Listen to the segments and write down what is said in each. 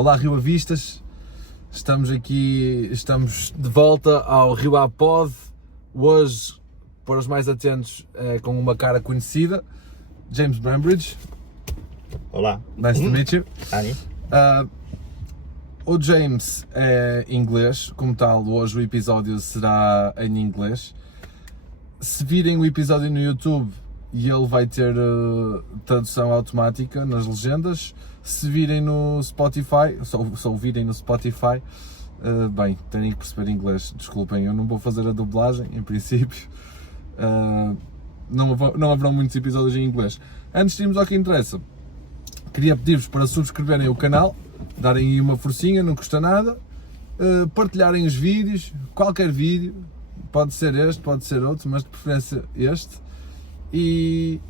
Olá Rioavistas, estamos de volta ao RioAvePod. Hoje, para os mais atentos, com uma cara conhecida, James Bambridge. Olá. Nice to meet you. Annie. O James é inglês, como tal, hoje o episódio será em inglês. Se virem o episódio no YouTube, ele vai ter tradução automática nas legendas. Se virem no Spotify, só ouvirem no Spotify, bem, têm que perceber inglês, desculpem, eu não vou fazer a dublagem, em princípio. Não haverão muitos episódios em inglês. Antes de irmos ao que interessa, queria pedir-vos para subscreverem o canal, darem aí uma forcinha, não custa nada, partilharem os vídeos, qualquer vídeo, pode ser este, pode ser outro, mas de preferência este, e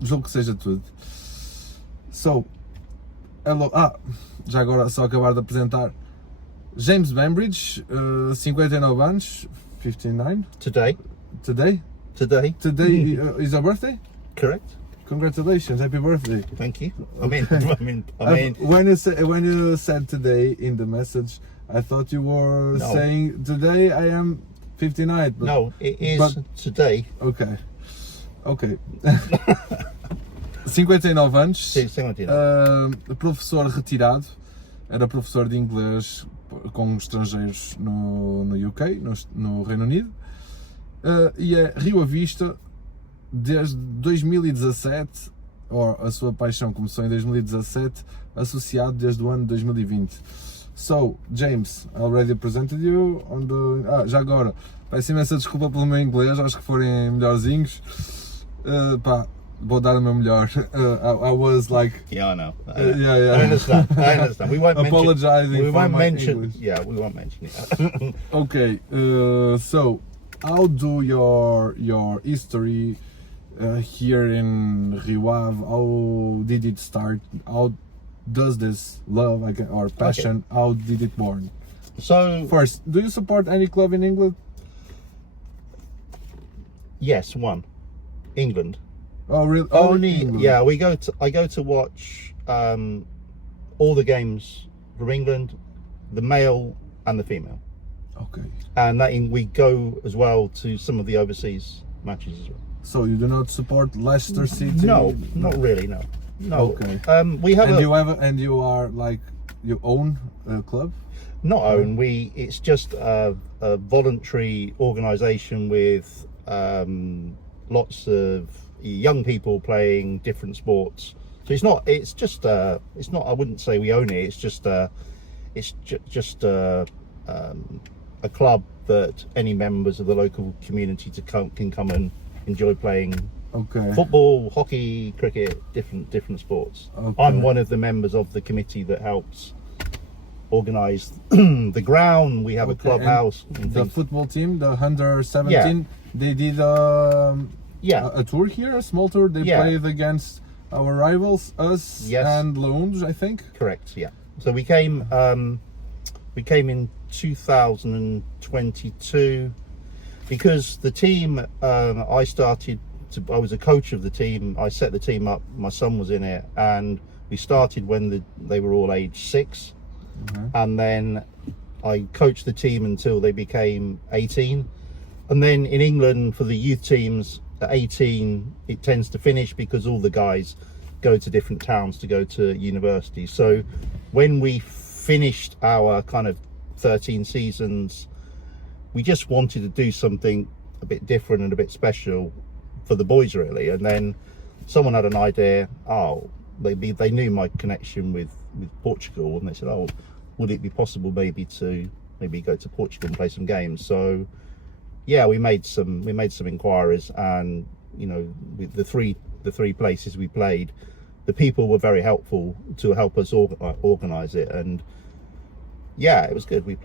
julgo que seja tudo. Hello. Já agora só acabar de apresentar James Bambridge, 59 anos, 59. Today Is your birthday? Correct. Congratulations, happy birthday. Thank you. I mean. When you said today in the message, I thought you were saying today I am 59. But, no, it is today. Okay. 59 anos, Sim, 59. Professor retirado, era professor de inglês com estrangeiros no UK, no Reino Unido, e é Rioavista desde 2017, ou a sua paixão começou em 2017, associado desde o ano 2020. So, James, I already presented you on the... já agora, peço imensa desculpa pelo meu inglês, acho que forem melhorzinhos, vou dar o meu melhor. I was like... Yeah, I know. Yeah. I understand. We won't apologizing for my mention. English. Yeah, we won't mention it. Okay, so how do your history here in Rio Ave, how did it start? How does this love or passion, how did it born? So First, do you support any club in England? yes, one. England. Oh, really? Only, England. yeah. I go to watch all the games from England, the male and the female, Okay. and we go as well to some of the overseas matches as well. So you do not support Leicester City? No, not really. No. Okay. We have you are like you own a club? not own. It's just a voluntary organisation with lots of young people playing different sports. So it's just I wouldn't say we own it. It's just a club that any members of the local community can come and enjoy playing. Okay. Football, hockey, cricket, different sports. Okay. I'm one of the members of the committee that helps organise the ground. We have a clubhouse. And the things. football team, the under 17, they did a tour here, a small tour. They played against our rivals, us and Longe, I think. Correct. Yeah. So we came in 2022 because the team I was a coach of the team. I set the team up. My son was in it, and we started when they were all age 6, and then I coached the team until they became 18, and then in England for the youth teams at 18 it tends to finish because all the guys go to different towns to go to university. So when we finished our kind of 13 seasons, we just wanted to do something a bit different and a bit special for the boys really, and then someone had an idea. They knew my connection with Portugal, and they said, would it be possible maybe go to Portugal and play some games? So yeah, we made some inquiries, and with the three places we played, the people were very helpful to help us organise it, and yeah, it was good. We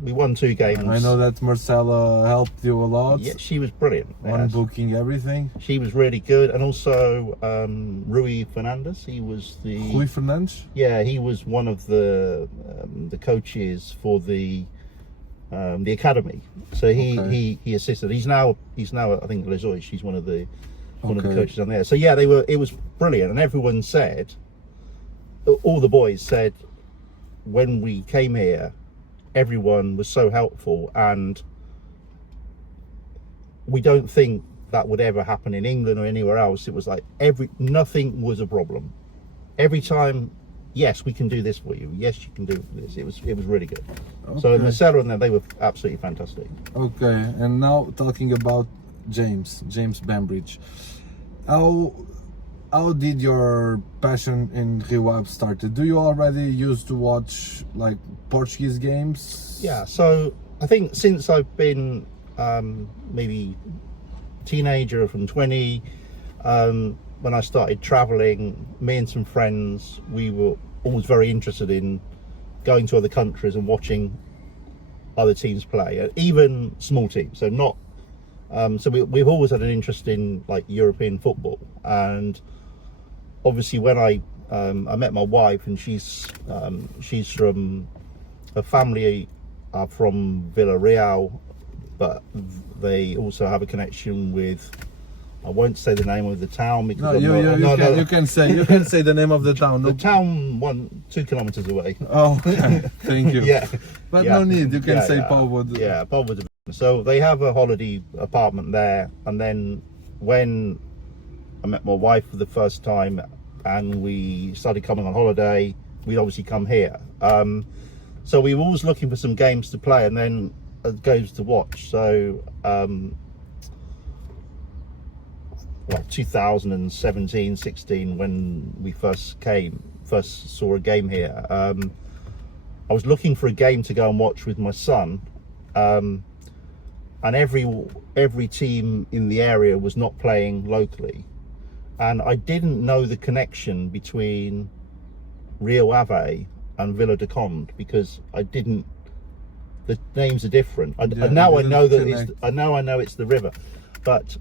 won 2 games. I know that Marcella helped you a lot. Yeah, she was brilliant. On booking everything. She was really good, and also Rui Fernandes. Rui Fernandes? Yeah, he was one of the coaches for the academy. So he assisted. He's now I think Lesoi. She's one of the coaches on there. So yeah, it was brilliant, and everyone said, all the boys said, when we came here, everyone was so helpful, and we don't think that would ever happen in England or anywhere else. It was like nothing was a problem. Every time, yes, we can do this for you. Yes, you can do this. It was really good. Okay. So Marcelo and them, they were absolutely fantastic. Okay, and now talking about James Bambridge. How did your passion in Rio Ave started? Do you already used to watch like Portuguese games? Yeah, so I think since I've been maybe teenager from 20, when I started traveling, me and some friends, we were always very interested in going to other countries and watching other teams play, even small teams. So not so we've always had an interest in like European football. And obviously when I met my wife, and she's from, her family are from Vila, Rio, but they also have a connection with, I won't say the name of the town because you can say the name of the town. The town 2 kilometers away. Oh, thank you. Yeah, but no need. You can say Paulwood. Yeah, Paulwood. So they have a holiday apartment there, and then when I met my wife for the first time and we started coming on holiday, we'd obviously come here. So we were always looking for some games to play and then games to watch. So 2017, 16, when we first saw a game here, I was looking for a game to go and watch with my son, and every team in the area was not playing locally, and I didn't know the connection between Rio Ave and Vila de Conde, because the names are different. Now I know that I know it's the river, but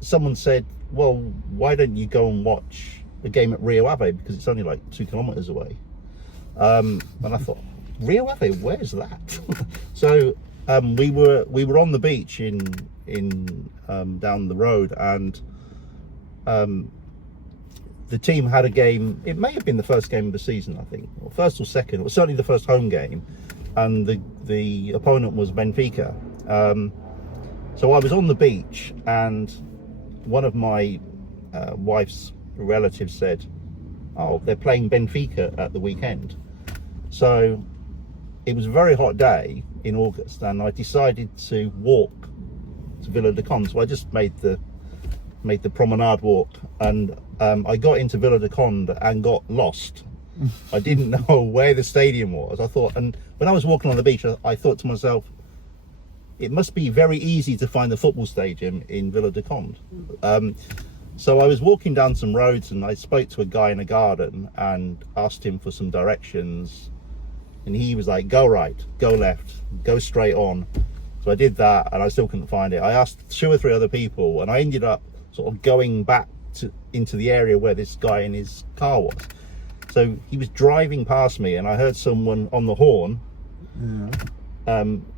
someone said, well, why don't you go and watch a game at Rio Ave, because it's only like 2 kilometers away. And I thought, Rio Ave, where's that? So we were on the beach in down the road, and the team had a game. It may have been the first game of the season, I think, or first or second, or certainly the first home game, and the opponent was Benfica. So I was on the beach, and one of my wife's relatives said, oh, they're playing Benfica at the weekend. So it was a very hot day in August, and I decided to walk to Vila de Conde. So I just made the promenade walk, and I got into Vila de Conde and got lost. I didn't know where the stadium was. I thought, and when I was walking on the beach, I thought to myself, it must be very easy to find the football stadium in Vila de Conde. So I was walking down some roads, and I spoke to a guy in a garden and asked him for some directions, and he was like, go right, go left, go straight on. So I did that, and I still couldn't find it. I asked 2 or 3 other people, and I ended up sort of going back into the area where this guy in his car was. So he was driving past me, and I heard someone on the horn,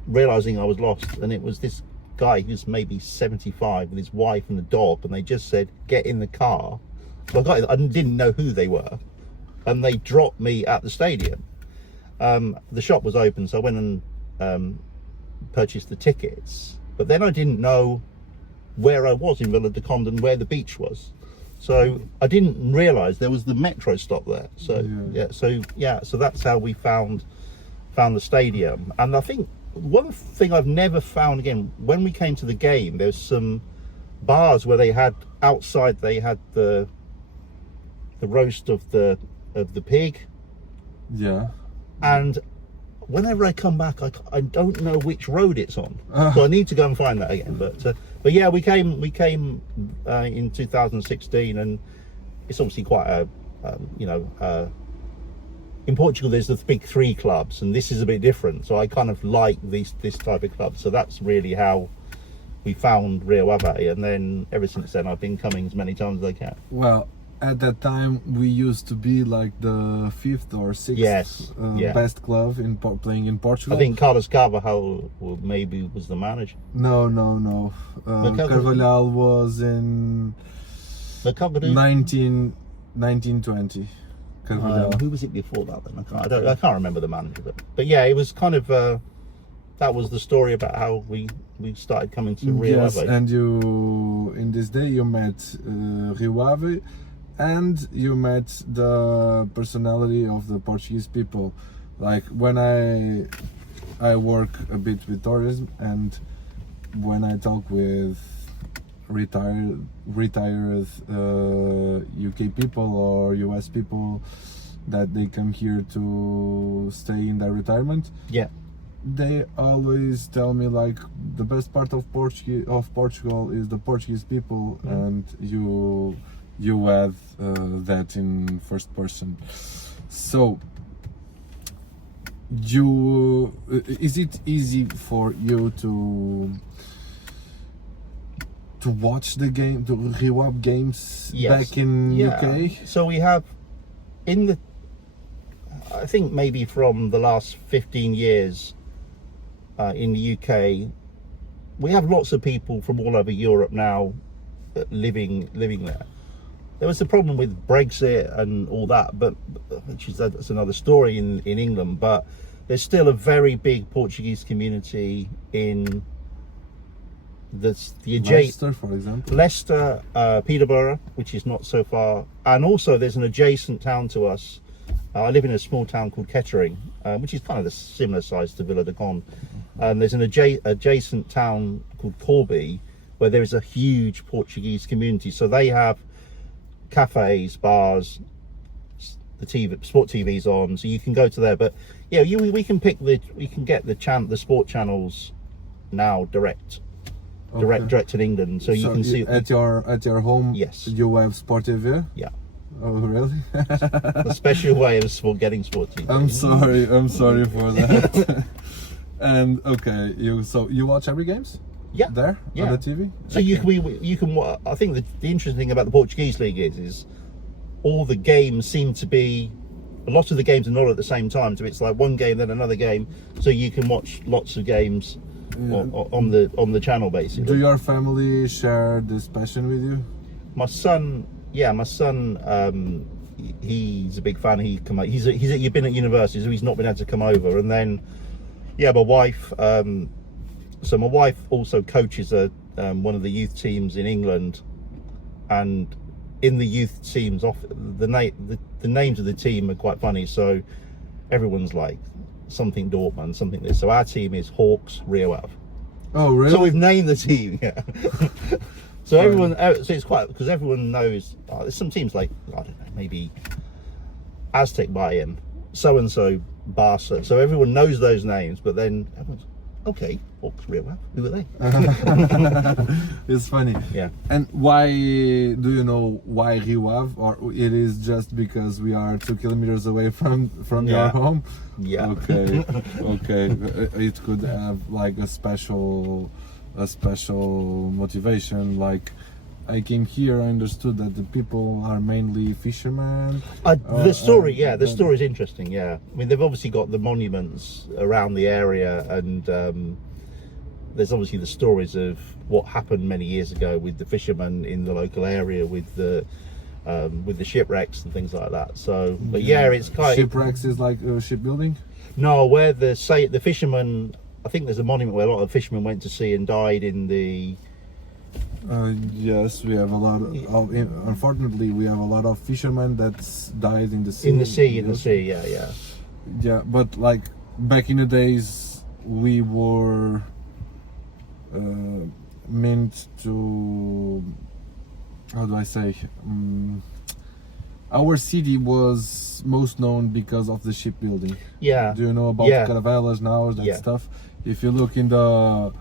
realizing I was lost, and it was this guy who's maybe 75 with his wife and a dog, and they just said, get in the car. So I got it. I didn't know who they were, and they dropped me at the stadium. The shop was open, so I went and purchased the tickets, but then I didn't know where I was in Vila de Conde and where the beach was. So I didn't realize there was the metro stop there. So so that's how we found the stadium. And I think one thing I've never found again, when we came to the game, there's some bars where they had outside, they had the roast of the pig. Yeah. And whenever I come back, I don't know which road it's on, so I need to go and find that again. But yeah, we came in 2016, and it's obviously quite a in Portugal there's the big 3 clubs, and this is a bit different. So I kind of like this type of club. So that's really how we found Rio Ave, and then ever since then I've been coming as many times as I can. Well, at that time we used to be like the 5th or 6th best club in playing in Portugal. I think Carlos Carvalhal maybe was the manager. No. Carvalhal was in 1920. Carvalhal. Who was it before that then? I can't remember the manager, but yeah, it was kind of that was the story about how we started coming to Rio Yes, Ave. and you in this day you met Rio Ave, and you met the personality of the Portuguese people. Like when I work a bit with tourism, and when I talk with retired UK people or US people that they come here to stay in their retirement, Yeah. they always tell me like the best part of Portugal is the Portuguese people, and you have that in first person. So is it easy for you to watch the game, the Rio Ave games back in UK? So we have I think maybe from the last 15 years in the UK, we have lots of people from all over Europe now living there. There was the problem with Brexit and all that, but that's another story in England. But there's still a very big Portuguese community in the Leicester, for example. Leicester, Peterborough, which is not so far, and also there's an adjacent town to us. I live in a small town called Kettering, which is kind of the similar size to Vila de Conde. There's an adjacent town called Corby, where there is a huge Portuguese community. So they have cafes, bars, the sport TV's on, so you can go to there. But yeah, we can get the sport channels now direct in England, so you can see at your home. Yes, you have sport TV. Yeah. Oh really? A special way of getting sport TV. I'm sorry for that. And okay, you watch every games? Yeah. There on the TV. So you can. I think the interesting thing about the Portuguese league is all the games seem to be. A lot of the games are not at the same time, so it's like one game then another game. So you can watch lots of games on the channel basically. Do your family share this passion with you? My son, he's a big fan. He's been at university, so he's not been able to come over. And then, my wife. So my wife also coaches one of the youth teams in England, and in the youth teams, the names of the team are quite funny. So everyone's like something Dortmund, something this. So our team is Hawks Rio Ave. Oh really? So we've named the team. Yeah. So it's quite, because everyone knows. There's some teams like, I don't know, maybe Aztec Bayern, so and so Barca. So everyone knows those names, but then everyone's okay. Hawks Rio Ave. Who are they? It's funny. Yeah. And why do you know why Rio Ave, or it is just because we are 2 kilometers away from your home? Yeah. Okay. It could have like a special motivation. Like I came here, I understood that the people are mainly fishermen. The story is interesting. Yeah, I mean they've obviously got the monuments around the area, and there's obviously the stories of what happened many years ago with the fishermen in the local area, with the shipwrecks and things like that. So, but yeah, it's kind of shipwrecks is like shipbuilding. No, where the fishermen. I think there's a monument where a lot of fishermen went to sea and died in the. Yes, we have a lot of. Unfortunately, we have a lot of fishermen that died in the sea. In the sea, yeah. Yeah, but like back in the days, we were meant to. How do I say? Our city was most known because of the shipbuilding. Yeah. Do you know about caravelas now, that stuff? If you look in the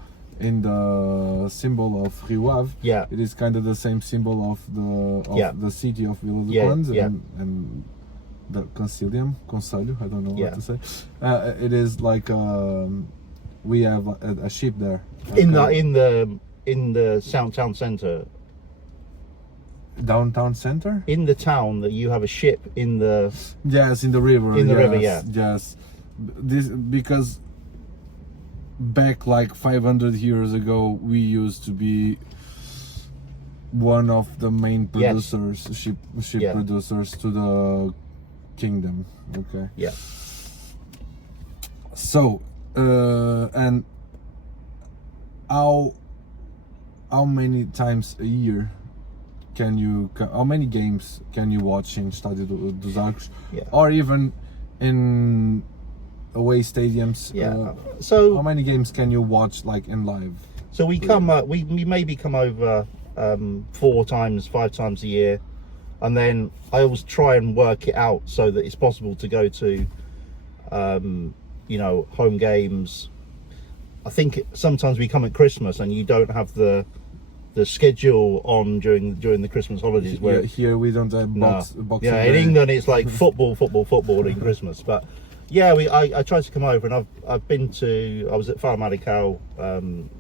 symbol of Rio Ave, it is kind of the same symbol of the city of Vila de Conde and the Conselho, I don't know what to say. It is like we have a ship there. In the town centre. Downtown center? In the town, that you have a ship in the. Yes, in the river. In the river, yeah. Yes, because back like 500 years ago, we used to be one of the main producers, ship producers to kingdom. Okay. Yeah. So, and how many times a year how many games can you watch in Estádio dos Arcos, Yeah. or even in away stadiums? Yeah. So how many games can you watch like in live? So we maybe come over 4 times, 5 times a year, and then I always try and work it out so that it's possible to go to, home games. I think sometimes we come at Christmas and you don't have the schedule on during the Christmas holidays. Where here we don't have boxing. Yeah, in England it's like football in Christmas, but. Yeah, I tried to come over, and I was at Famalicão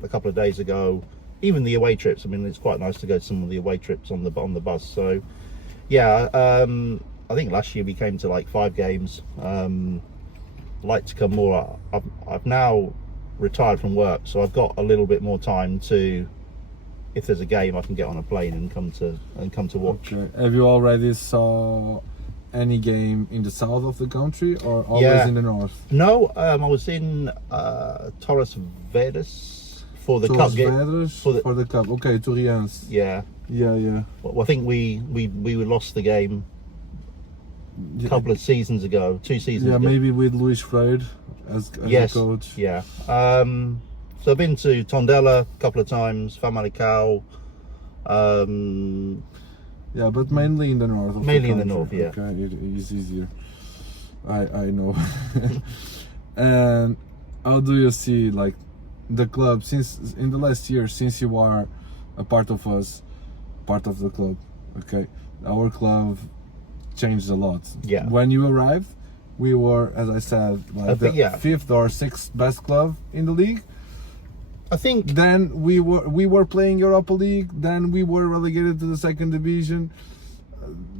a couple of days ago. Even the away trips. I mean, it's quite nice to go to some of the away trips on the bus. So, yeah, I think last year we came to like 5 games. Like to come more. I've now retired from work, so I've got a little bit more time to. If there's a game, I can get on a plane and come to watch. Okay. Have you already saw any game in the south of the country, or always in the north? No, I was in Torres Vedras for the cup game. For the cup. Okay, Torriense. Yeah. Well, I think we lost the game a couple of seasons ago, 2 seasons ago. Yeah, maybe with Luís Freire as a coach. Yeah. So I've been to Tondela a couple of times, Famalicão. Yeah, but mainly in the north. Mainly in the north, yeah. Okay, it is easier. I know. And how do you see like the club since in the last year, since you are a part of the club? Okay, our club changed a lot. Yeah. When you arrived, we were, as I said, like the 5th or 6th best club in the league. I think then we were playing Europa League. Then we were relegated to the 2nd division.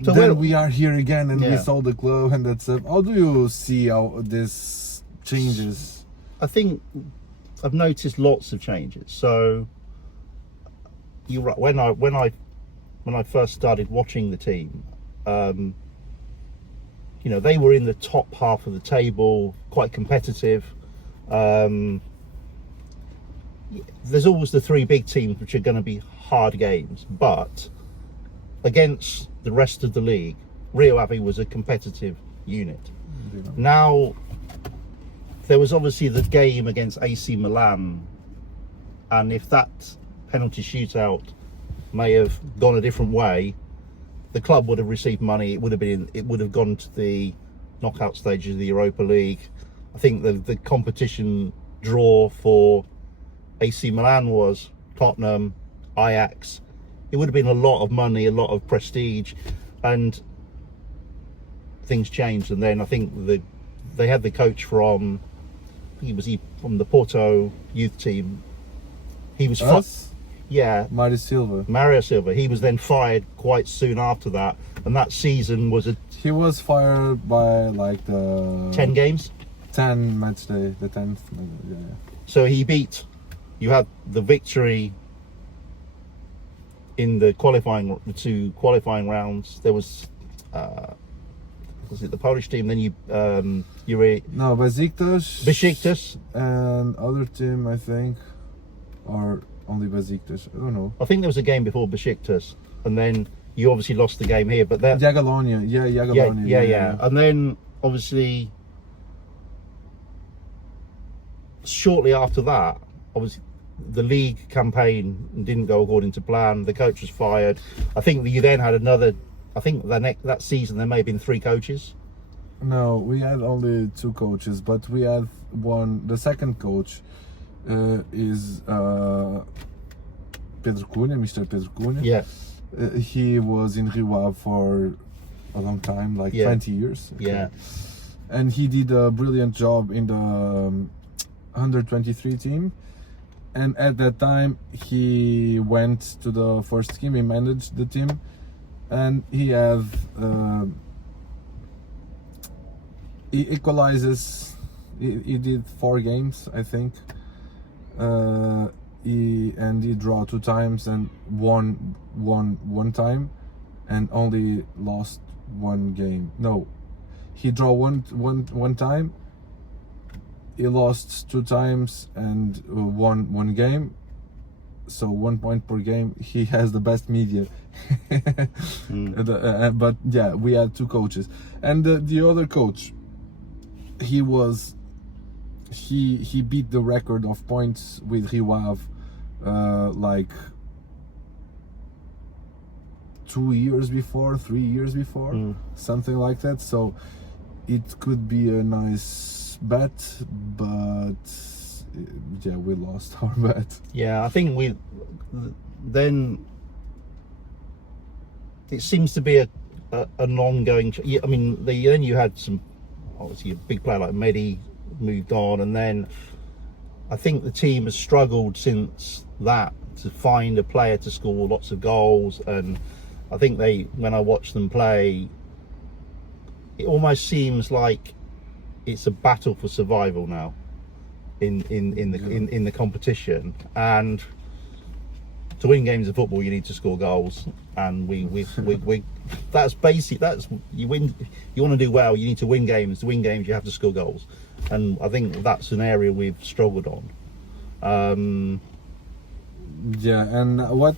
So then we are here again, and we sold the club, and that's it. How do you see how this changes? I think I've noticed lots of changes. So you're right. When I first started watching the team, they were in the top half of the table, quite competitive. There's always the 3 big teams, which are going to be hard games, but against the rest of the league, Rio Ave was a competitive unit. Yeah. Now, there was obviously the game against AC Milan, and if that penalty shootout may have gone a different way, the club would have received money. It would have gone to the knockout stages of the Europa League. I think the competition draw for AC Milan was Tottenham, Ajax. It would have been a lot of money, a lot of prestige, and things changed. And then I think they had the coach from the Porto youth team. He was Mario Silva. He was then fired quite soon after that, and that season was he was fired by like the 10 games, 10 match day, the 10th. Yeah. So you had the victory in the qualifying rounds. There was it the Polish team? Then Besiktas and other team, I think, or only Besiktas. I don't know. I think there was a game before Besiktas, and then you obviously lost the game here. But that Jagiellonia, yeah. And then obviously shortly after that, obviously the league campaign didn't go according to plan. The coach was fired. I think you then had another. I think that season there may have been 3 coaches. No, we had only 2 coaches, but we had one. The second coach is Mr. Pedro Cunha. Yeah. He was in Rio Ave for a long time, like 20 years. Okay. Yeah. And he did a brilliant job in the under 23 team. And at that time, he went to the first team. He managed the team, and he equalizes. He did 4 games, I think. He draw 2 times and won one time, and only lost 1 game. No, he draw one time, he lost 2 times and won 1 game. So 1 point per game. He has the best media. But yeah, we had 2 coaches, and the other coach, he beat the record of points with Rio Ave like 2 years before, 3 years before, something like that. So it could be a nice bet, but yeah, we lost our bet. Yeah, I think then it seems to be an ongoing. I mean, then you had some, obviously a big player like Mehdi moved on, and then I think the team has struggled since that to find a player to score lots of goals. And I think when I watch them play, it almost seems like it's a battle for survival now in the competition. And to win games of football, you need to score goals, and we that's basic. That's you win. You want to do well, you need to win games. To win games, you have to score goals, and I think that's an area we've struggled on. Yeah, and what?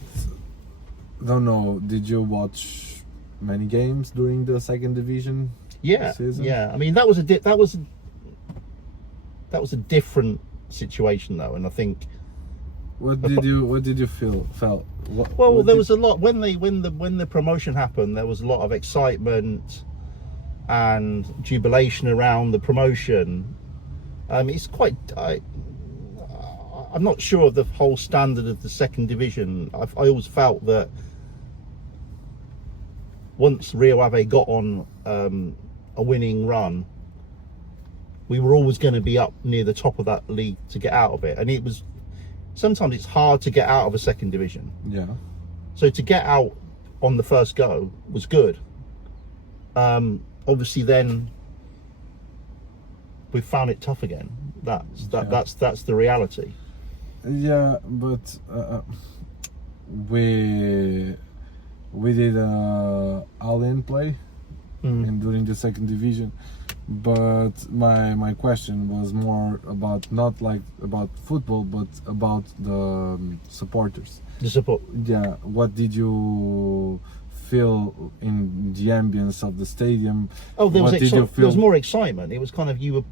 Don't know. Did you watch many games during the second division? Yeah, season? yeah. I mean, that was a different situation though, and I think. What did you felt? Well, there was a lot when the promotion happened. There was a lot of excitement and jubilation around the promotion. It's quite. I'm not sure of the whole standard of the second division. I always felt that once Rio Ave got on a winning run, we were always going to be up near the top of that league to get out of it, and it was. Sometimes it's hard to get out of a second division. Yeah. So to get out on the first go was good. Obviously, then we've found it tough again. That's the reality. Yeah, but we did all-in play during the second division. But my question was more about not like about football, but about the supporters. The support. Yeah. What did you feel in the ambience of the stadium? Oh, there was more excitement. It was kind of you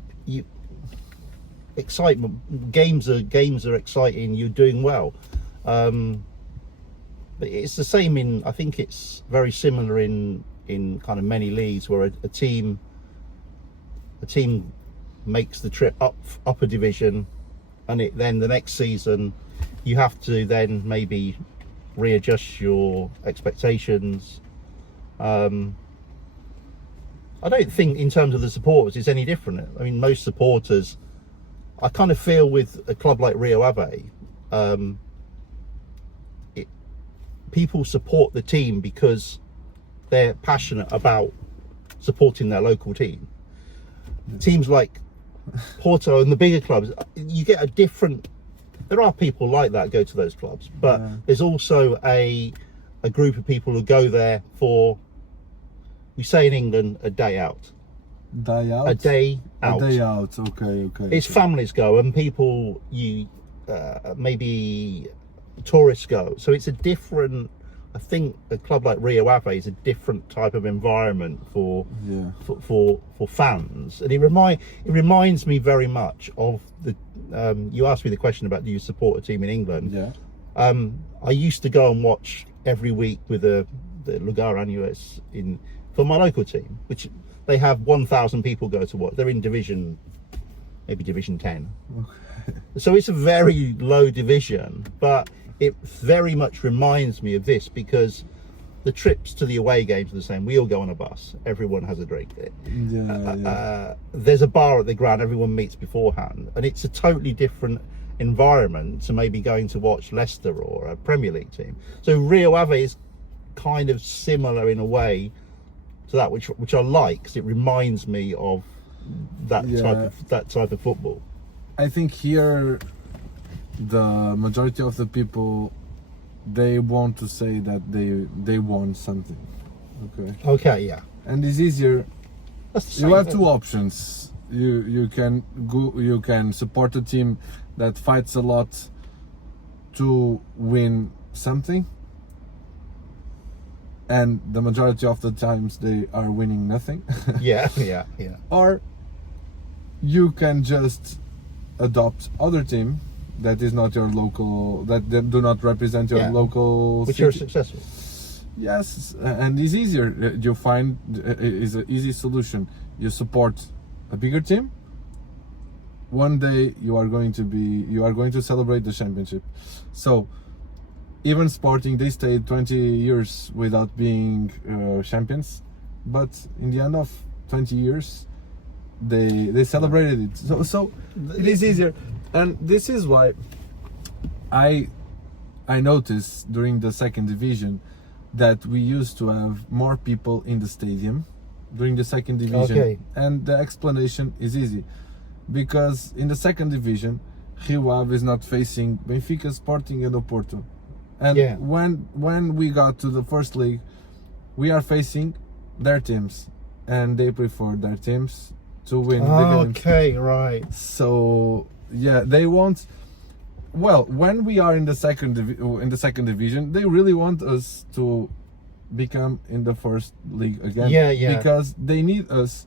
excitement. Games are exciting. You're doing well. But it's the same I think it's very similar in kind of many leagues where a team makes the trip up a division, and then the next season you have to then maybe readjust your expectations. I don't think in terms of the supporters it's any different. I mean, most supporters, I kind of feel with a club like Rio Ave, people support the team because they're passionate about supporting their local team. Teams like Porto and the bigger clubs, you get a different. There are people like that go to those clubs, but there's also a group of people who go there for, we say in England, a day out. Day out. A day out. A day out. Okay. It's families go, and people maybe tourists go. So it's a different. I think a club like Rio Ave is a different type of environment for fans, and it reminds me very much of the. You asked me the question about do you support a team in England? Yeah. I used to go and watch every week with the Lugar Anues for my local team, which they have 1,000 people go to watch. They're in maybe division 10. Okay. So it's a very low division, but it very much reminds me of this because the trips to the away games are the same. We all go on a bus. Everyone has a drink. There's a bar at the ground. Everyone meets beforehand. And it's a totally different environment to maybe going to watch Leicester or a Premier League team. So Rio Ave is kind of similar in a way to that, which I like because it reminds me of that type of football. I think here the majority of the people, they want to say that they want something. Okay, yeah, and it's easier That's the You same have thing. two options. You can support a team that fights a lot to win something, and the majority of the times they are winning nothing. Yeah. Or you can just adopt other team that is not your local, that do not represent your Yeah. local Which city. are successful. Yes, and it's easier. You find is an easy solution. You support a bigger team. One day you are going to celebrate the championship. So even Sporting, they stayed 20 years without being champions, but in the end of 20 years they celebrated it. So it is easier, and this is why I noticed during the second division that we used to have more people in the stadium during the second division. Okay. And the explanation is easy, because in the second division Rio Ave is not facing Benfica, Sporting and Oporto, and Yeah. when we got to the first league we are facing their teams, and they prefer their teams to win the games. Okay, right. So yeah, they want. Well, when we are in the second division, they really want us to become in the first league again. Yeah. Because they need us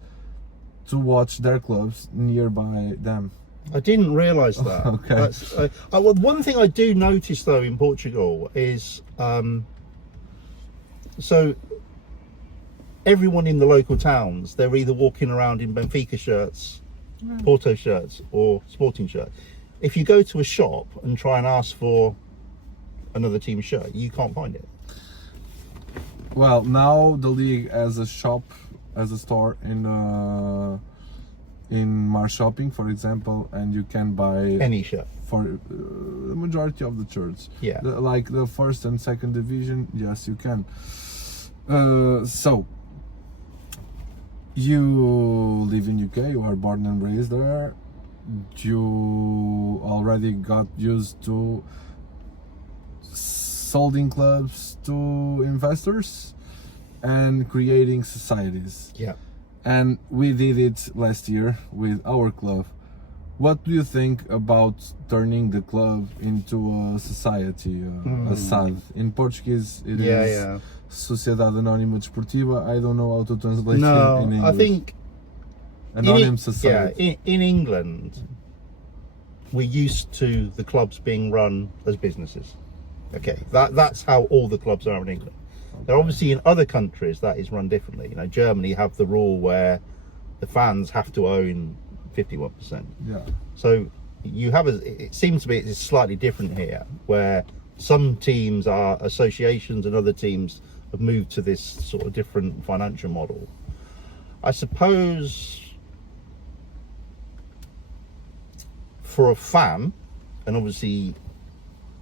to watch their clubs nearby them. I didn't realise that. Okay. That's, well, one thing I do notice though in Portugal is so everyone in the local towns, they're either walking around in Benfica shirts, Porto shirts, or Sporting shirts. If you go to a shop and try and ask for another team's shirt, you can't find it. Well, now the league has a shop, has a store in Mar Shopping, for example, and you can buy Any shirt. for the majority of the shirts. Yeah. Like the first and second division, yes, you can. So you live in UK, you are born and raised there, you already got used to solding clubs to investors and creating societies. Yeah. And we did it last year with our club. What do you think about turning the club into a society, a SAD? In Portuguese, it is Sociedade Anónima Desportiva. I don't know how to translate it in English. I think Anonymous Society. Yeah, in England, we're used to the clubs being run as businesses. Okay, that's how all the clubs are in England. Now, obviously, in other countries, that is run differently. You know, Germany have the rule where the fans have to own 51%. Yeah. So you have it seems to be it's slightly different here, where some teams are associations and other teams have moved to this sort of different financial model. I suppose for a fan, and obviously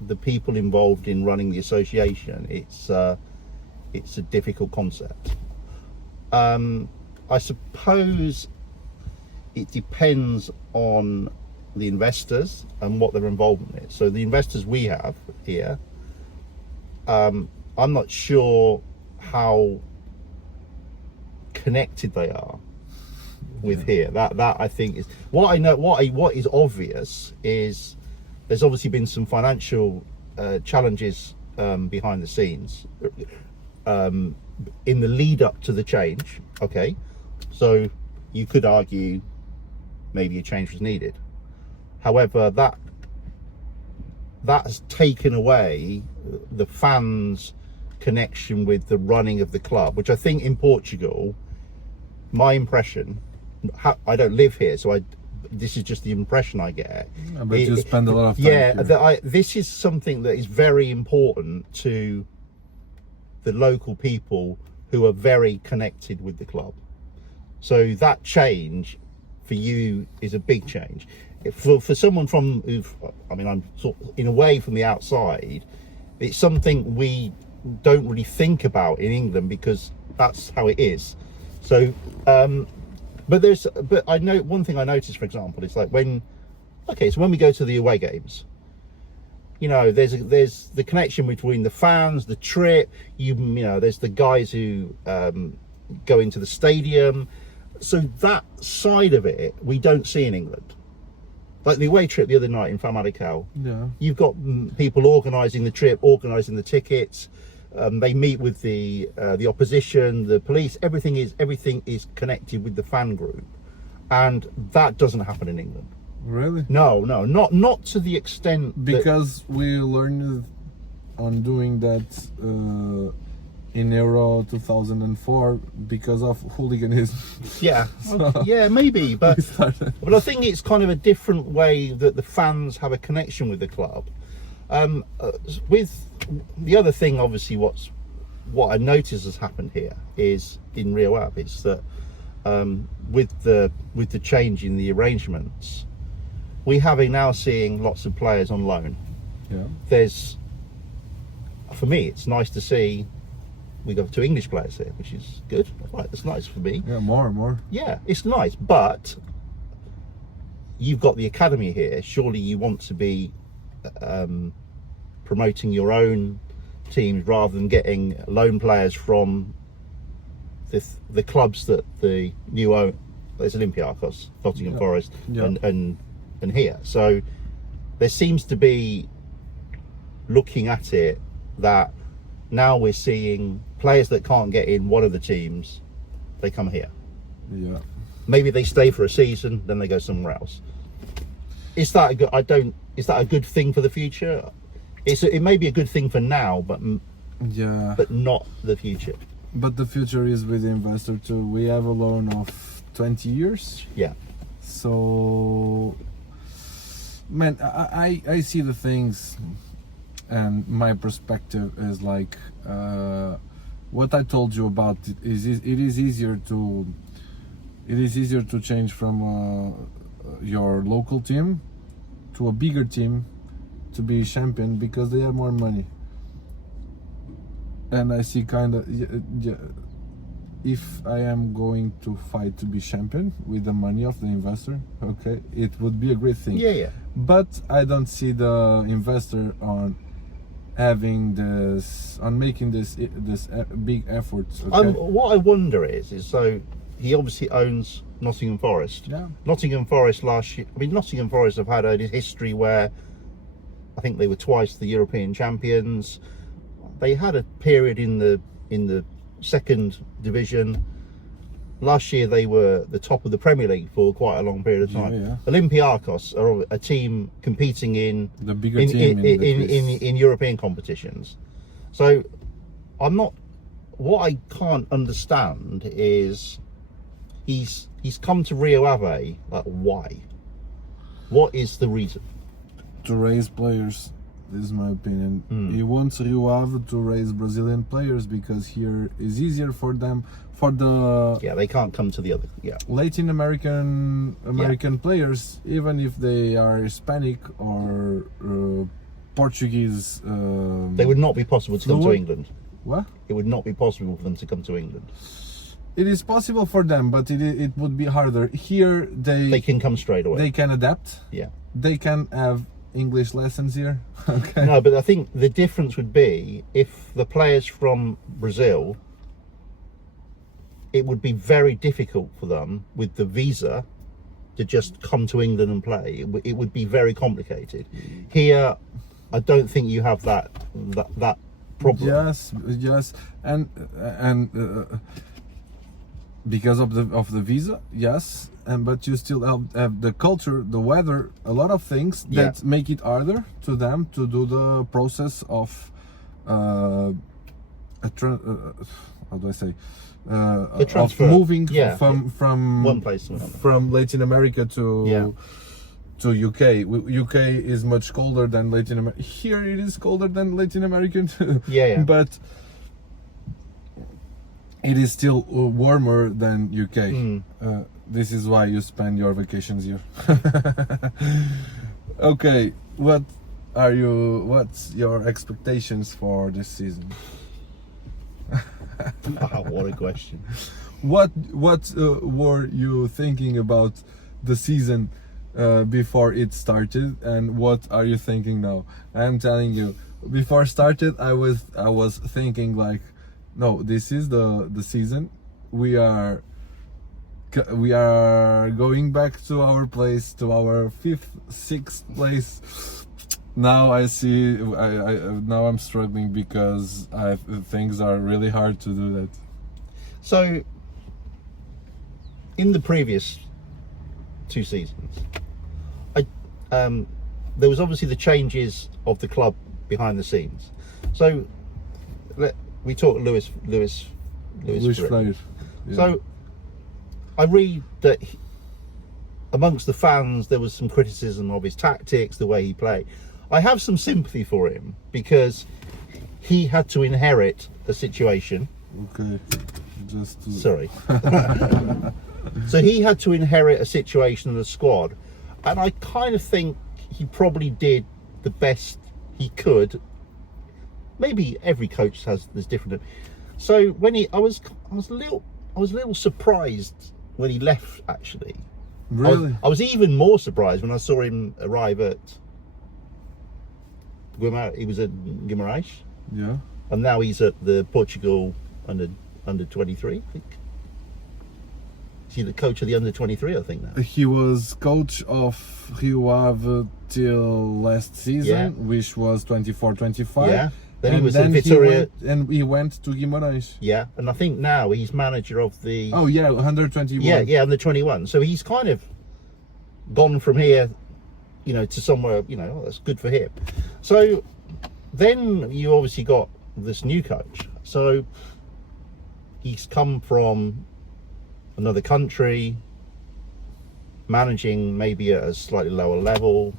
the people involved in running the association, it's a difficult concept. I suppose it depends on the investors and what their involvement is. So the investors we have here, I'm not sure how connected they are with here. That I think is what I know. What is obvious is there's obviously been some financial challenges behind the scenes in the lead up to the change. Okay, so you could argue maybe a change was needed. However, that has taken away the fans' connection with the running of the club, which I think in Portugal, my impression, I don't live here, so this is just the impression I get. But you spend a lot of time here. This is something that is very important to the local people who are very connected with the club. So that change for you is a big change. For someone I'm sort of, in a way, from the outside, it's something we don't really think about in England because that's how it is. So, but I know one thing I noticed, for example, is like when we go to the away games, you know, there's the connection between the fans, the trip, you know, there's the guys who go into the stadium. So that side of it, we don't see in England. Like the away trip the other night in Famalicão, you've got people organising the trip, organising the tickets. They meet with the opposition, the police. Everything is connected with the fan group, and that doesn't happen in England. Really? No, not to the extent because we learned on doing that in Euro 2004 because of hooliganism. Yeah, So yeah, maybe, but we started. I think it's kind of a different way that the fans have a connection with the club. With the other thing, obviously, what I noticed has happened here is in Rio Ave is that with the change in the arrangements, we have now seeing lots of players on loan. Yeah. For me, it's nice to see we got 2 English players here, which is good. Right, that's nice for me. Yeah, more. Yeah, it's nice, but you've got the academy here. Surely you want to be promoting your own teams rather than getting loan players from the clubs that the new own. There's Olympiacos, Nottingham Forest, and here. So there seems to be, looking at it, that now we're seeing players that can't get in one of the teams, they come here. Yeah. Maybe they stay for a season, then they go somewhere else. Is that a good? Is that a good thing for the future? It may be a good thing for now, but not the future. But the future is with the investor too. We have a loan of 20 years. Yeah. So, man, I see the things, and my perspective is like what I told you about it is it is easier to change from your local team to a bigger team to be champion because they have more money. And I see kind of if I am going to fight to be champion with the money of the investor, okay, it would be a great thing. Yeah. But I don't see the investor on having making this big effort. Okay? What I wonder is so he obviously owns Nottingham Forest. Yeah. Nottingham Forest last year. I mean, Nottingham Forest have had a history where I think they were twice the European champions. They had a period in the second division. Last year they were the top of the Premier League for quite a long period of time. Yeah. Olympiacos are a team competing in the bigger team in European competitions. So what I can't understand is he's come to Rio Ave, like, why? What is the reason? To raise players. This is my opinion. He wants Rio Ave to raise Brazilian players because here is easier for them. For the they can't come to the other Latin American players, even if they are Hispanic or Portuguese. They would not be possible to come to England. What? It would not be possible for them to come to England. It is possible for them, but it would be harder. Here they can come straight away. They can adapt. Yeah. They can have English lessons here. Okay. No, but I think the difference would be if the players from Brazil, it would be very difficult for them with the visa to just come to England and play. It would be very complicated. Here, I don't think you have that problem. Yes, and because of the visa, yes, but you still have the culture, the weather, a lot of things that make it harder to them to do the process of how do I say the transfer, of moving from one place to another, from Latin America to UK. UK is much colder than Latin America. Here it is colder than Latin American too. But it is still warmer than UK. This is why you spend your vacations here. Okay, what's your expectations for this season? Wow, what a question. What were you thinking about the season before it started, and what are you thinking now? I'm telling you, before started I was thinking like, no, this is the season. We are We are going back to our place, to our 5th, 6th place. Now I see. Now I'm struggling because things are really hard to do that. So, in the previous 2 seasons, there was obviously the changes of the club behind the scenes. So, we talked Lewis Fleur. Yeah. So, I read that amongst the fans there was some criticism of his tactics, the way he played. I have some sympathy for him because he had to inherit a situation. Okay. Sorry. So he had to inherit a situation in the squad, and I kind of think he probably did the best he could. Maybe every coach has this different. So when I was a little surprised when he left. Actually, really, I was even more surprised when I saw him arrive at. He was at Guimarães. Yeah. And now he's at the Portugal under 23, I think. Is he the coach of the under 23, I think now? He was coach of Rio Ave till last season, which was 24-25. Yeah. Then he was at Vitória. He went to Guimarães. Yeah. And I think now he's manager of the... Oh, yeah, under 21. Yeah, under 21. So he's kind of gone from here, to somewhere, that's good for him. So then you obviously got this new coach. So he's come from another country, managing maybe at a slightly lower level,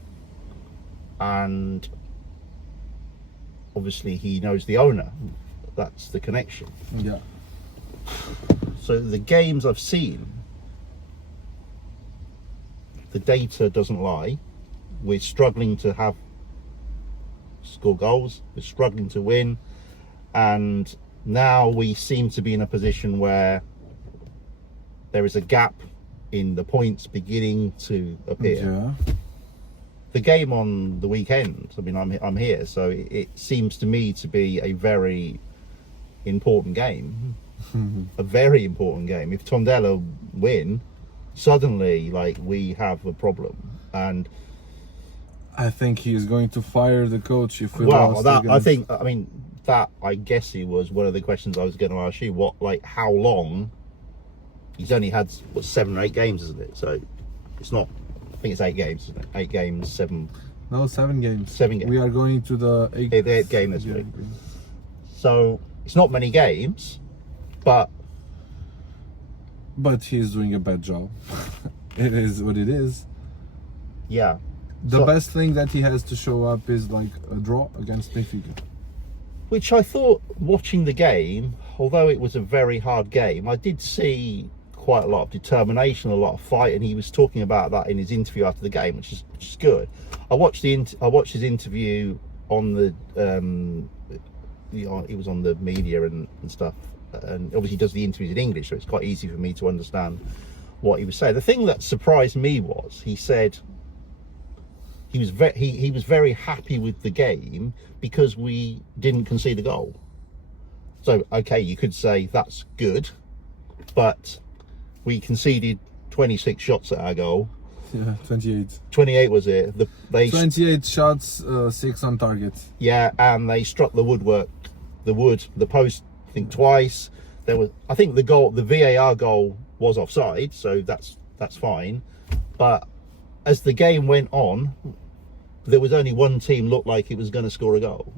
and obviously he knows the owner. That's the connection. Yeah. So the games I've seen, the data doesn't lie. We're struggling to score goals. We're struggling to win. And now we seem to be in a position where there is a gap in the points beginning to appear. Yeah. The game on the weekend, I mean, I'm here, so it seems to me to be a very important game. A very important game. If Tondela win, suddenly, we have a problem. And I think he's going to fire the coach if we lost against... I guess he was one of the questions I was going to ask you. How long? He's only had 7 or 8 games, isn't it? So it's not. I think it's 8 games, isn't it? 8 games, 7. No, 7 games. 7 games. We are going to the 8th game this week. So it's not many games, but he's doing a bad job. It is what it is. Yeah. The best thing that he has to show up is a draw against Benfica. Which I thought, watching the game, although it was a very hard game, I did see quite a lot of determination, a lot of fight, and he was talking about that in his interview after the game, which is good. I watched his interview on the it was on the media and stuff, and obviously he does the interviews in English, so it's quite easy for me to understand what he was saying. The thing that surprised me was he said he was very happy with the game because we didn't concede a goal. So okay, you could say that's good, but we conceded 26 shots at our goal. Yeah, 28. 28 was it? 28 shots, 6 on target. Yeah, and they struck the post, I think twice. I think the VAR goal was offside, so that's fine. But as the game went on, there was only one team looked like it was going to score a goal,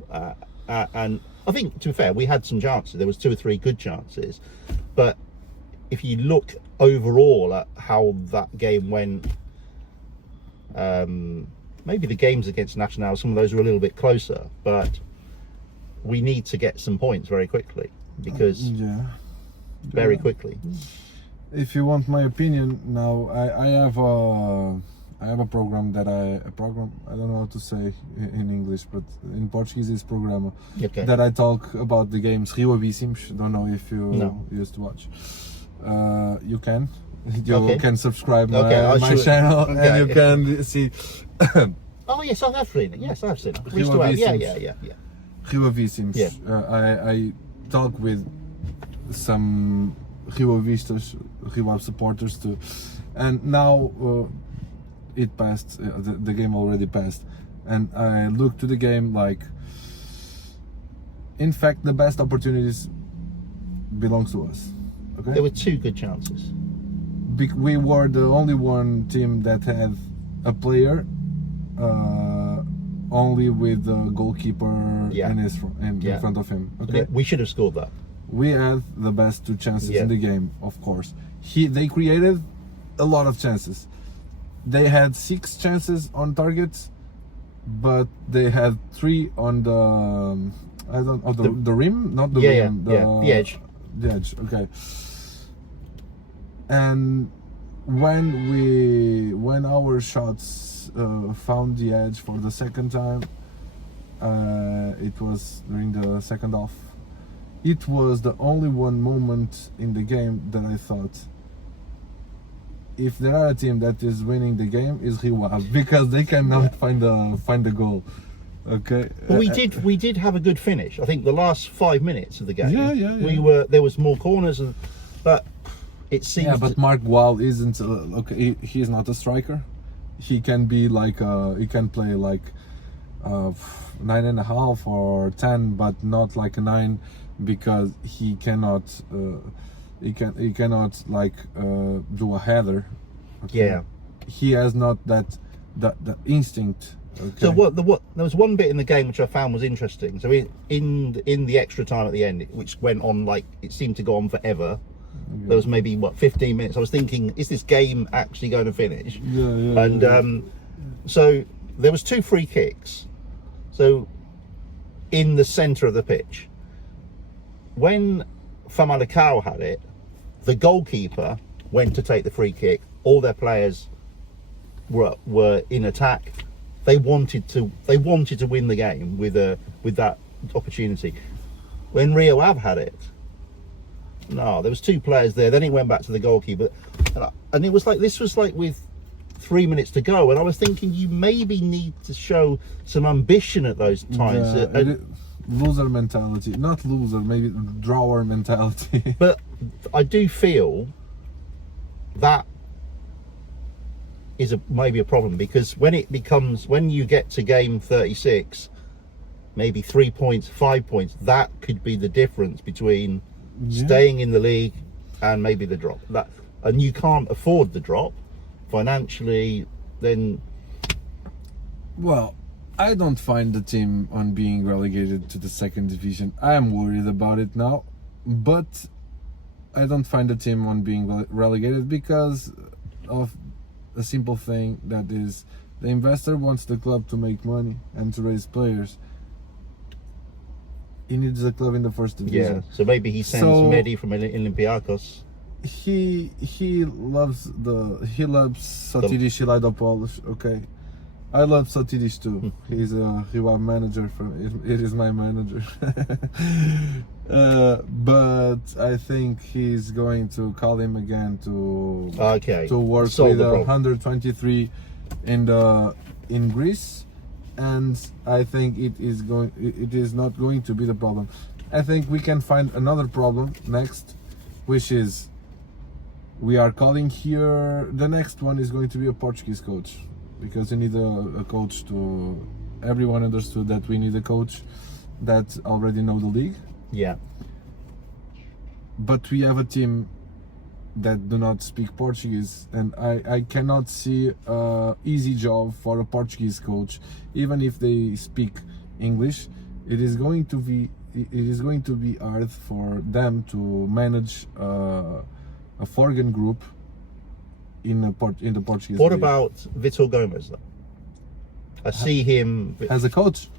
and I think, to be fair, we had some chances. There was 2 or 3 good chances, but if you look overall at how that game went, maybe the games against Nacional, some of those were a little bit closer, but we need to get some points very quickly, because very quickly. If you want my opinion now, I have a program I don't know how to say in English, but in Portuguese it's programa. Okay. That I talk about the games Rioavistamos. Don't know if you used to watch. You can. You can subscribe my channel, and you can see. Oh yes, I've seen it. Yes, I've seen it. Yeah. Rioavistamos. Yeah. I talk with some Rioavistas, Rio Ave supporters too. And now it passed, the game already passed. And I look to the game like, in fact, the best opportunities belongs to us. Okay? There were 2 good chances. We were the only one team that had a player only with the goalkeeper in front of him. Okay, We should have scored that. we had the best 2 chances in the game, of course. They created a lot of chances. They had 6 chances on target, but they had 3 on the rim, not the rim, the edge. The edge, okay. And when our shots found the edge for the second time, it was during the second half. It was the only one moment in the game that I thought, if there are a team that is winning the game, is Rio Ave, because they cannot find the goal. Okay. But we did have a good finish. I think the last 5 minutes of the game. Yeah. There was more corners, but it seems. Yeah, but Mark Wall isn't okay. He is not a striker. He can be like he can play like 9.5 or 10, but not like a 9, because he cannot like do a header. Okay? Yeah. He has not that instinct. Okay. So there was one bit in the game which I found was interesting. So in the extra time at the end, which went on like, it seemed to go on forever. Yeah. There was maybe 15 minutes. I was thinking, is this game actually going to finish? And so there was 2 free kicks. So in the centre of the pitch, when Famalicão had it, the goalkeeper went to take the free kick. All their players were in attack. They wanted to win the game with that opportunity. When Rio Ave had it, no, there was 2 players there. Then it went back to the goalkeeper, and it was like, this was like with 3 minutes to go, and I was thinking, you maybe need to show some ambition at those times. Loser mentality, not loser, maybe drawer mentality. But I do feel that is maybe a problem, because when you get to game 36, maybe 3 points, 5 points, that could be the difference between staying in the league and maybe the drop. And you can't afford the drop financially, then. Well, I don't find the team on being relegated to the 2nd division. I am worried about it now, but I don't find the team on being relegated because of a simple thing, that is, the investor wants the club to make money and to raise players. He needs the club in the 1st division. Yeah, so maybe he sends Mehdi from Olympiacos. He loves Sotiris Shilaidopoulos, okay. I love Sotiris too. He's a Rio Ave manager. It is my manager. But I think he's going to call him again to work with 123 in Greece, and I think it is not going to be the problem. I think we can find another problem next, which is we are calling here. The next one is going to be a Portuguese coach, because you need a coach to. Everyone understood that we need a coach that already know the league. Yeah. But we have a team that do not speak Portuguese, and I cannot see an easy job for a Portuguese coach, even if they speak English. It is going to be hard for them to manage a foreign group in the Portuguese What league. about Vitor Gomes though? I see him as a coach.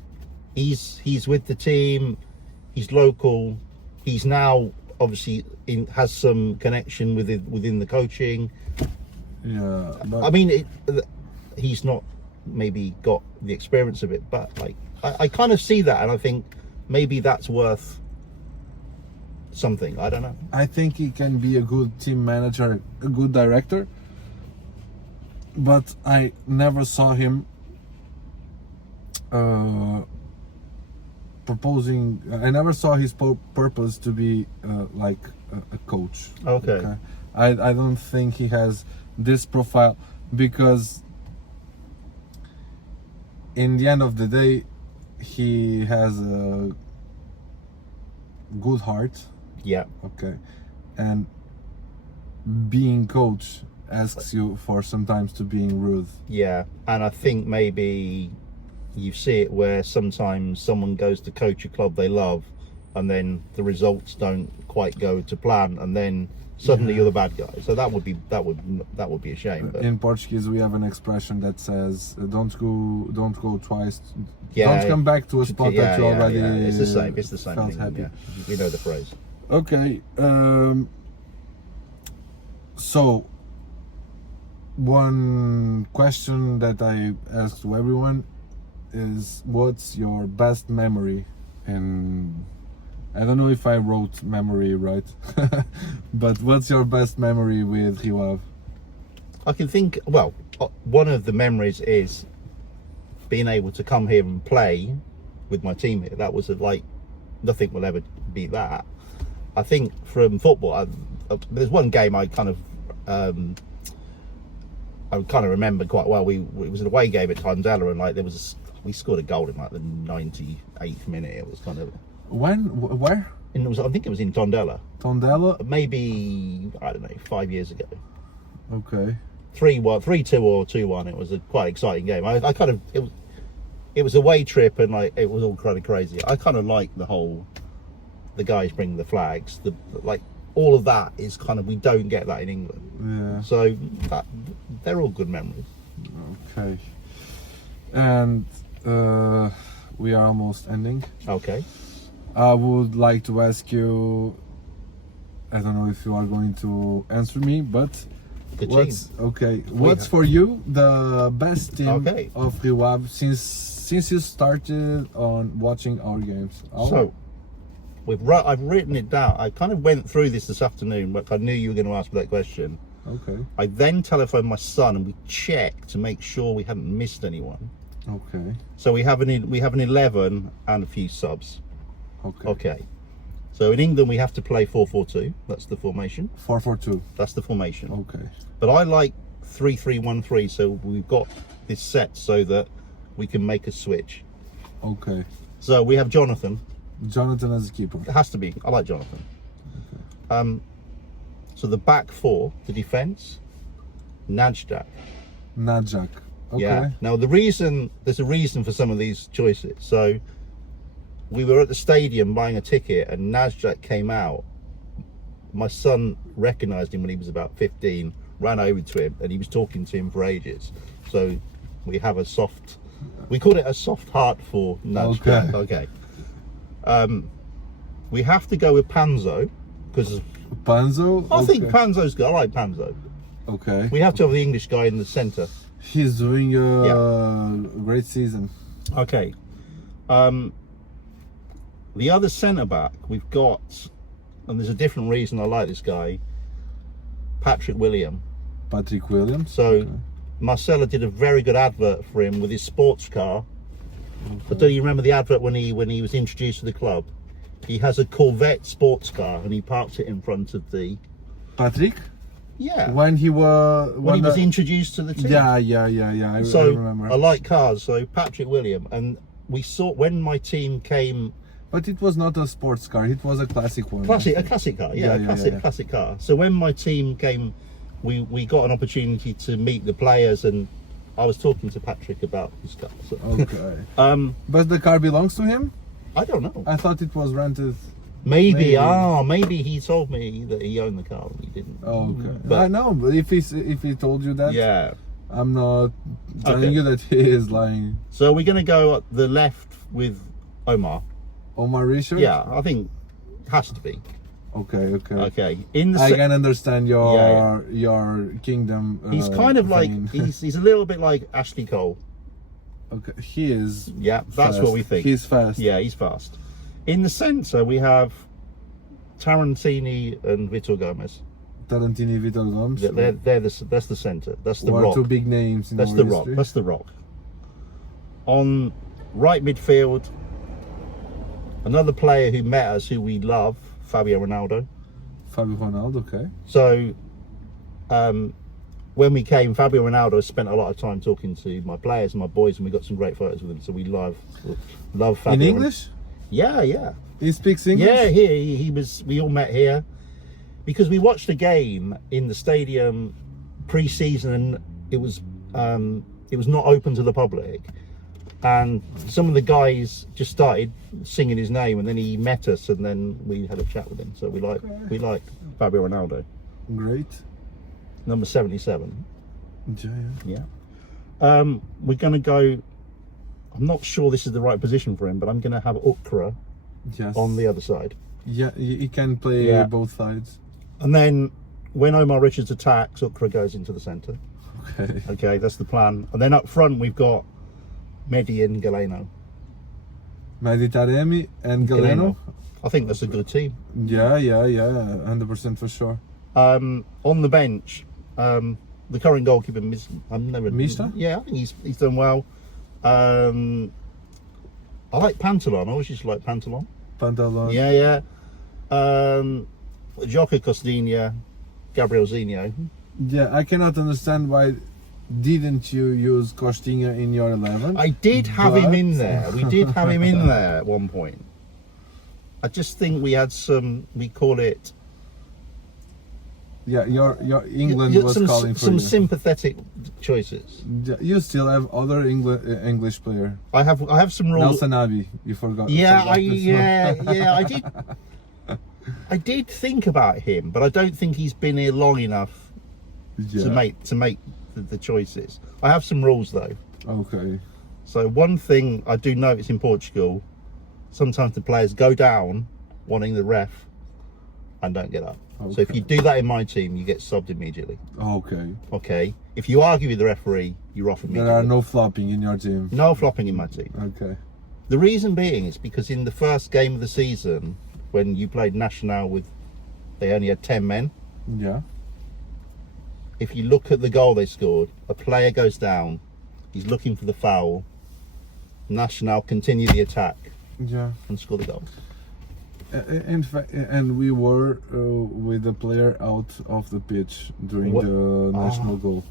He's with the team. He's local. He's now obviously has some connection within the coaching. Yeah, but I mean, he's not maybe got the experience of it, but like I kind of see that, and I think maybe that's worth something. I don't know. I think he can be a good team manager, a good director, but I never saw him proposing. I never saw his purpose to be like a coach. Okay. I don't think he has this profile because in the end of the day he has a good heart. Yeah. Okay. And being coach asks you for sometimes to being rude. Yeah, and I think maybe you see it where sometimes someone goes to coach a club they love and then the results don't quite go to plan, and then suddenly you're the bad guy. So that would be a shame. But In Portuguese we have an expression that says don't go twice. Yeah, don't come back to a spot that you already It's the same. It's the same felt thing. happy. Yeah. We know the phrase. Okay. So one question that I ask to everyone is, what's your best memory? And I don't know if I wrote memory right, but what's your best memory with Rio Ave? I can think, well, one of the memories is being able to come here and play with my team here. That was like, nothing will ever beat that. I think from football, there's one game I kind of remember quite well. It was an away game at Tondela, and like we scored a goal in like the 98th minute. It was kind of Where? And I think it was in Tondela. Tondela? Maybe, I don't know, 5 years ago. Okay. 3-2 or 2-1. It was a quite exciting game. I kind of, it was a away trip, and like it was all kind of crazy. I kind of like the guys bringing the flags, like all of that is kind of, we don't get that in England. Yeah. So they're all good memories. Okay. And we are almost ending. Okay. I would like to ask you, I don't know if you are going to answer me, but what's for you the best team of Rio Ave since you started on watching our games? So I've written it down. I kind of went through this afternoon, but I knew you were going to ask me that question. Okay. I then telephoned my son and we checked to make sure we hadn't missed anyone. Okay. So we have an 11 and a few subs. Okay. Okay. So in England we have to play 4-4-2. That's the formation. 4-4-2. That's the formation. Okay. But I like 3-3-1-3. So we've got this set so that we can make a switch. Okay. So we have Jonathan. Jonathan as a keeper. It has to be. I like Jonathan. Okay. So the back four, the defence, Najdak. Najdak. Okay. Yeah. Now there's a reason for some of these choices. So we were at the stadium buying a ticket, and Najdak came out. My son recognised him when he was about 15, ran over to him, and he was talking to him for ages. So we have we call it a soft heart for Najdak. Okay. We have to go with Panzo because Panzo. I think Panzo's good. I like Panzo. Okay. We have to have the English guy in the centre. He's doing a great season. Okay. The other centre back we've got, and there's a different reason I like this guy, Patrick Williams. Patrick Williams. So Marcella did a very good advert for him with his sports car. But do you remember the advert when he was introduced to the club? He has a Corvette sports car and he parks it in front of the Patrick? Yeah. When he was introduced to the team. Yeah. I remember. I like cars, so Patrick Williams, and we saw when my team came. But it was not a sports car, it was a classic one. A classic car, classic car. So when my team came, we got an opportunity to meet the players, and I was talking to Patrick about his car. So. Okay. But the car belongs to him? I don't know. I thought it was rented. Maybe he told me that he owned the car and he didn't. Oh, okay. But I know, but if he told you that, yeah, I'm not telling you that he is lying. So we're gonna go at the left with Omar Richard? Yeah, I think it has to be. Okay. I can understand your kingdom. He's kind of like he's a little bit like Ashley Cole. Okay, he is. Yeah, that's fast. what we think. He's fast. Yeah, he's fast. In the centre, we have Tarantini and Vitor Gomez. Tarantini, Vitor Gomez. That's the centre. That's the rock. Two big names. In that's our the history. rock. That's the rock. On right midfield, another player who met us, who we love, Fabio Ronaldo. Fabio Ronaldo, okay. So, when we came, Fabio Ronaldo spent a lot of time talking to my players and my boys, and we got some great photos with him. So we love Fabio. In English? Yeah. He speaks English? Yeah, he was. We all met here because we watched a game in the stadium pre-season, and it was not open to the public. And some of the guys just started singing his name, and then he met us, and then we had a chat with him. So we like Fabio Ronaldo. Great. Number 77. Yeah. We're going to go. I'm not sure this is the right position for him, but I'm going to have Ukra Yes. on the other side. Yeah, he can play both sides. And then when Omar Richards attacks, Ukra goes into the centre. Okay. Okay, that's the plan. And then up front we've got Mehdi and Galeno. Mehdi Taremi and Galeno. I think that's a good team. Yeah, 100% for sure. On the bench, the current goalkeeper, Mista? Yeah, I think he's done well. I like Pantalon. I always used to like Pantalon. Yeah. Jocko Costinha, Gabriel Zinho. Yeah, I cannot understand why didn't you use Costinha in your 11? I did have him in there. We did have him in there at one point. I just think we had some. We call it. Yeah, your England was calling for some you. sympathetic choices. You still have other English player. I have some rules. Nelson Abbey, you forgot. Yeah, forgot this one. I did. I did think about him, but I don't think he's been here long enough to make the choices. I have some rules though. Okay. So one thing I do notice in Portugal, sometimes the players go down wanting the ref and don't get up. Okay. So if you do that in my team, you get subbed immediately. Okay. Okay. If you argue with the referee, you're off immediately. There are no flopping in your team. No flopping in my team. Okay. The reason being is because in the first game of the season, when you played Nacional with, they only had 10 men. Yeah. If you look at the goal they scored, a player goes down, he's looking for the foul, Nacional continue the attack Yeah. and score the goal. In fact, and we were with the player out of the pitch during the national goal.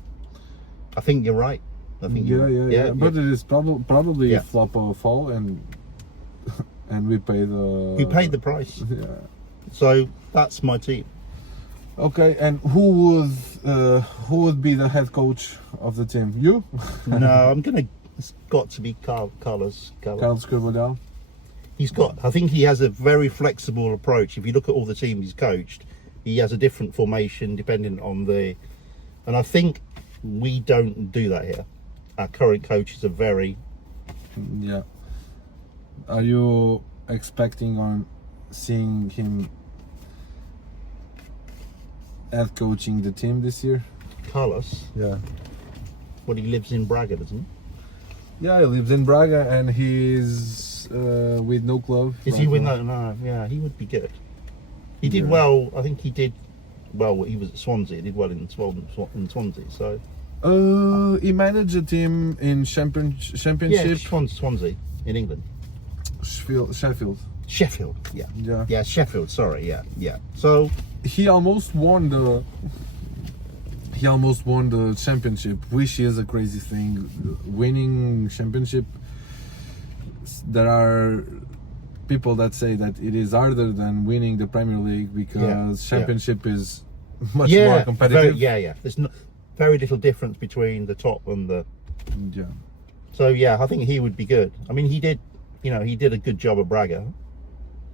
I think you're right. I think Yeah. But it is probably flop or fall, and we pay the price. Yeah. So that's my team. Okay, and who would be the head coach of the team? You? No, it's got to be Carlos Carvalhal. I think he has a very flexible approach. If you look at all the teams he's coached, he has a different formation depending on and I think we don't do that here. Our current coaches are very. Yeah. Are you expecting on seeing him head coaching the team this year? Carlos? Yeah. Well, he lives in Braga, doesn't he? Yeah, he lives in Braga and he's with no club. Is he with no? Yeah, he would be good. He did well. I think he did well. He was at Swansea. He did well in Swansea. So. He managed a team in championship. Yeah, Swansea in England. Sheffield. Yeah, Sheffield. Sorry. Yeah. So he almost won the championship, which is a crazy thing. Winning championship. There are people that say that it is harder than winning the Premier League because championship is much more competitive. There's very little difference between the top and the. Yeah. So I think he would be good. I mean, he did a good job at Braga.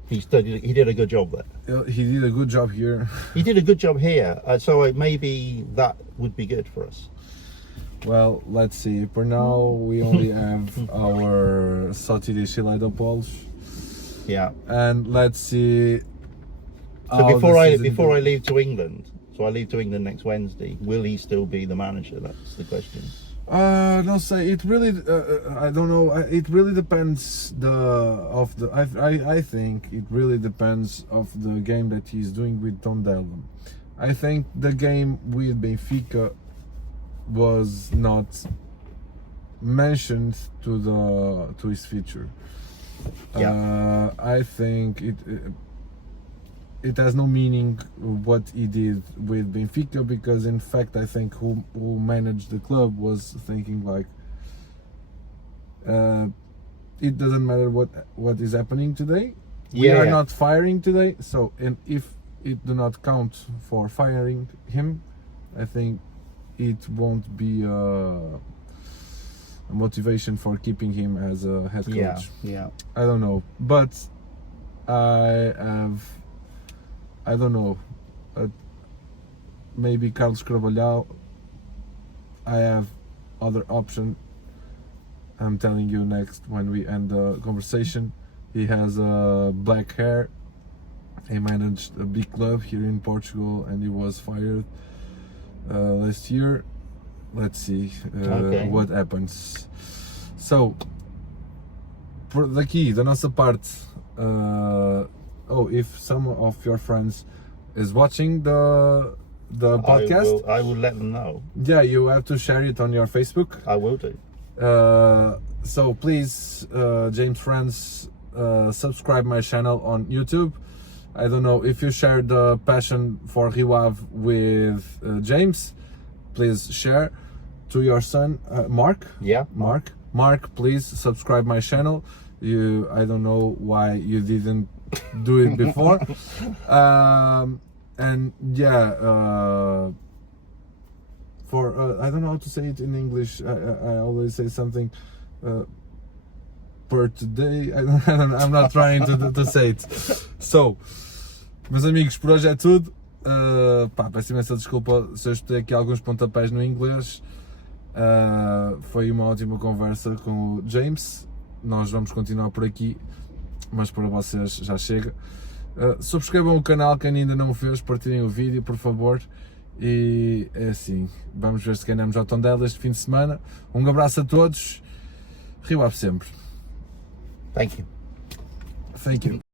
He did a good job there. He did a good job here. He did a good job here. So maybe that would be good for us. Well, let's see. For now, we only have our Sotiri Shiladopols. Yeah. And let's see. So before I leave to England, I leave to England next Wednesday. Will he still be the manager? That's the question. No, say it really. I don't know. It really depends. I think it really depends of the game that he's doing with Tondela. I think the game with Benfica was not mentioned to his future. I think it has no meaning what he did with Benfica, because in fact I think who managed the club was thinking like, it doesn't matter what is happening today. We are not firing today, so and if it do not count for firing him, I think it won't be a motivation for keeping him as a head coach. I don't know, but I don't know, maybe Carlos Carvalhal. I have other option. I'm telling you next when we end the conversation. He has black hair. He managed a big club here in Portugal and he was fired last year. Let's see what happens. So, daqui, da nossa parte, if some of your friends is watching the podcast, I will let them know. Yeah, you have to share it on your Facebook. I will do. So please, James friends, subscribe my channel on YouTube. I don't know if you share the passion for Rio Ave with James, please share to your son Mark. Mark, please subscribe my channel. I don't know why you didn't do it before. And yeah, for I don't know how to say it in English. I always say something per today. I'm not trying to say it. So, meus amigos, por hoje é tudo. Peço imensa desculpa se eu escutei aqui alguns pontapés no inglês. Foi uma ótima conversa com o James. Nós vamos continuar por aqui, mas para vocês já chega. Subscrevam o canal quem ainda não o fez, partilhem o vídeo, por favor. E é assim, vamos ver se ganhamos ao Tondela este fim de semana. Um abraço a todos. Rio Ave sempre. Thank you. Thank you.